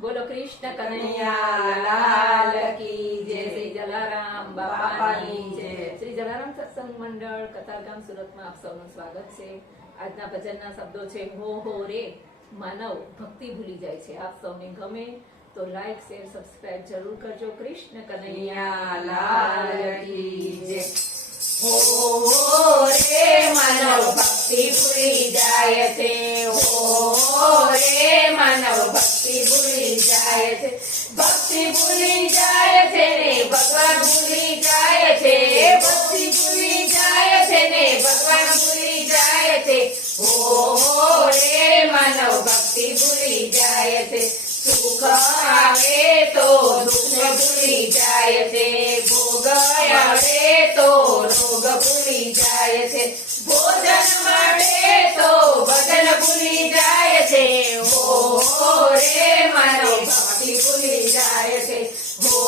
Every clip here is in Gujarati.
બોલો કૃષ્ણ કનૈયા લાલ કી જય. શ્રી જલારામ બાપાની જય. શ્રી જલારામ સત્સંગ મંડળ કતારગામ સુરતમાં આપ સૌનું સ્વાગત છે. આજના ભજનના શબ્દો છે હો હો રે માનવ ભક્તિ ભૂલી જાય છે. આપ સૌને ગમે તો લાઈક શેર સબસ્ક્રાઇબ જરૂર કરજો. કૃષ્ણ કનૈયા લાલ કી જય. હો રે માનવ ભક્તિ ભૂલી જાય છે. હો રે માનવ ભક્તિ ભૂલી જાય છે. ભક્તિ ભૂલી જાય છે ને ભગવાન ભૂલી જાય છે. ભક્તિ ભૂલી જાય છે ને ભગવાન ભૂલી જાય છે. હો રે માનવ ભક્તિ ભૂલી જાય છે. સુખ આવે તો દુઃખ ભૂલી જાય છે. ભોગ આવે તો રોગ ભૂલી જાય છે. ભોજન મળે તો ભજન ભૂલી જાય છે. હો રે માનવ ભક્તિ ભૂલી જાય છે. હો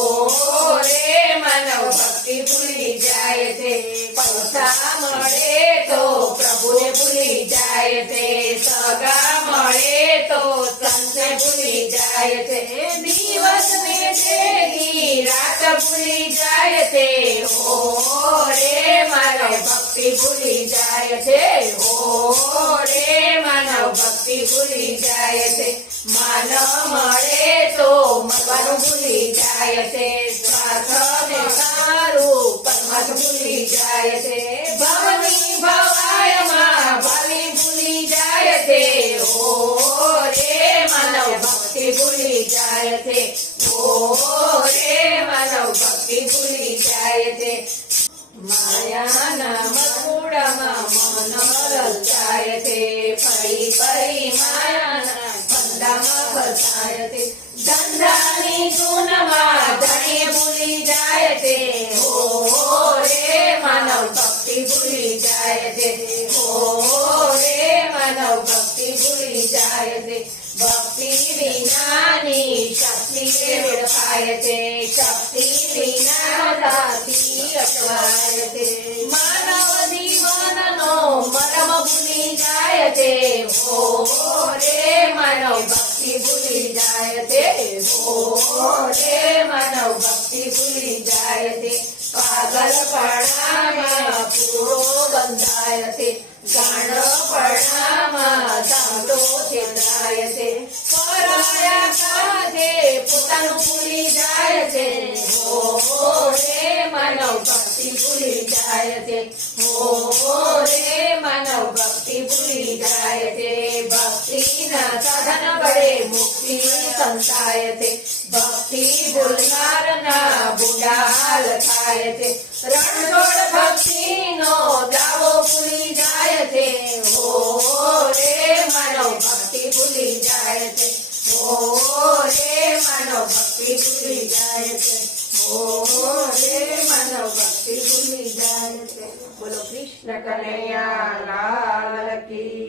રે માનવ ભક્તિ ભૂલી જાય છે. પૈસા મળે તો પ્રભુને ભૂલી જાય છે. સગા મળે તો સંતને ભૂલી જાય છે. દિવસ ને તેની રાત ભૂલી જાય છે. હો રે માનવ ભક્તિ ભૂલી જાય છે. હો રે માનવ ભક્તિ ભૂલી જાય છે. માન મળે તો મરવાનું ભૂલી જાય છે. સ્વાર્થ ને સારું પરમાર્થ ભૂલી જાય છે. ભવની ભવાયમાં ભાવી ભૂલી જાય છે. હો રે માનવ ભક્તિ ભૂલી જાય છે. હો રે માનવ ભક્તિ ભૂલી જાય છે. માયાના મકુડામાં મન રચાય છે. ફરી ફરી માયાના ફંદામાં ફસાય છે. ધંધાની ધૂનમાં ધણી ભૂલી જાય છે. હો રે માનવ ભક્તિ ભૂલી જાય છે. હો રે માનવ ભક્તિ ભૂલી જાય છે. ભક્તિ વિનાની શક્તિ વેડફાય છે. શક્તિ વિના સાથી અટવાય છે. માનવ જીવનનો મરમ ભૂલી જાય છે. હો રે માનવ ભક્તિ ભૂલી જાય છે. હો રે માનવ ભક્તિ ભૂલી જાય છે. પાગલપણામાં પૂરો બંધાય છે. ગાંડપણામાં સાંટો છેતરાય છે. પરાયા કાજે પોતાનું ભૂલી જાય છે. હો રે માનવ ભક્તિ ભૂલી જાય છે. હો રે માનવ ભક્તિ ભૂલી જાય છે. ભક્તિના સાધન વડે મુક્તિ સંતાય છે. ભક્તિ બોલનારના બુડા હાલ થાય છે. રણછોડ ભક્તિનો દાવો ભૂલી જાય છે. હો રે માનવ ભક્તિ ભૂલી જાય છે. હો રે માનવ ભક્તિ ભૂલી જાય છે. હો રે માનવ ભક્તિ ભૂલી જાય છે. બોલો કૃષ્ણ કનૈયા લાલ કી